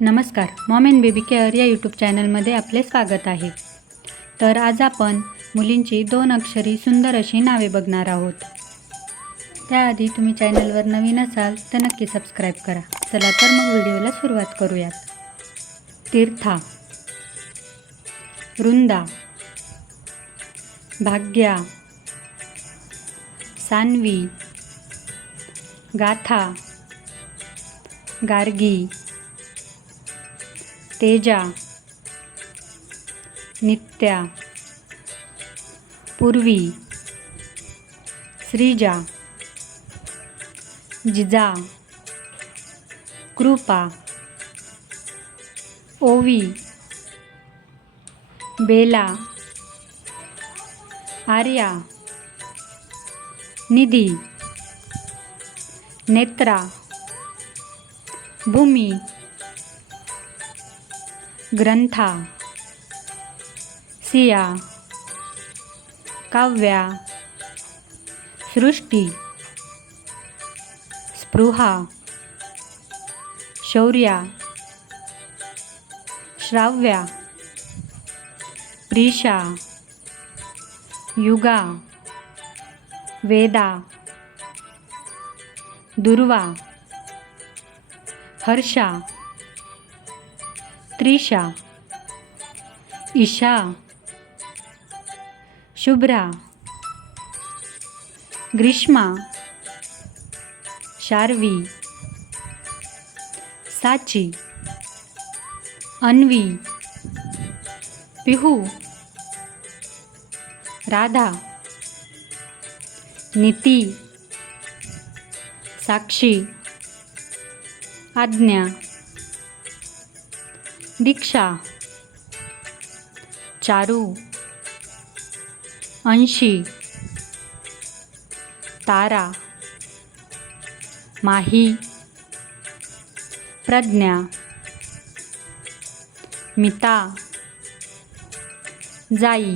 नमस्कार mom and baby care या YouTube चॅनलमध्ये आपले स्वागत आहे. तर आज आपण मुलींची दोन अक्षरी सुंदर अशी नावे बघणार आहोत. त्याआधी तुम्ही चॅनलवर नवीन असाल तर नक्की सबस्क्राईब करा. चला तर मग व्हिडिओला सुरुवात करूयात. तीर्था वृंदा भाग्या सान्वी गाथा गार्गी तेजा नित्या पूर्वी श्रीजा जिजा कृपा ओवी बेला आर्या निधी नेत्रा भूमी ग्रंथा सिया काव्या सृष्टी स्पृहा शौर्या श्राव्या प्रिशा युगा वेदा दुर्वा हर्षा त्रिशा ईशा शुभ्रा ग्रीष्मा शार्वी साची अन्वी पिहू राधा नीती साक्षी आज्ञा दीक्षा चारू अंशी तारा माही प्रज्ञा मिता जाई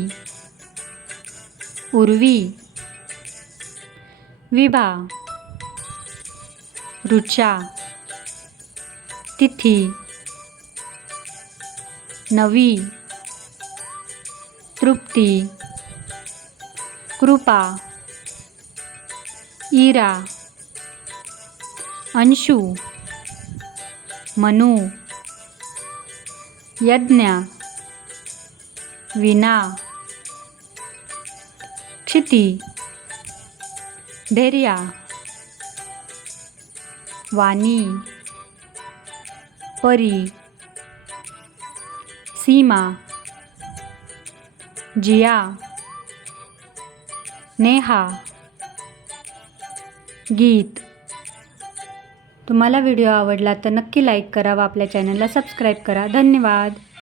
उर्वी विभा रुचा तिथी नवी. तृप्ती. कृपा. इरा अंशू. मनू. यज्ञा. विना क्षिती. धैर्या. वाणी. परी. सीमा जिया नेहा गीत तुम्हाला व्हिडिओ आवडला तर नक्की लाईक करा व आपल्या चॅनलला सबस्क्राईब करा. धन्यवाद.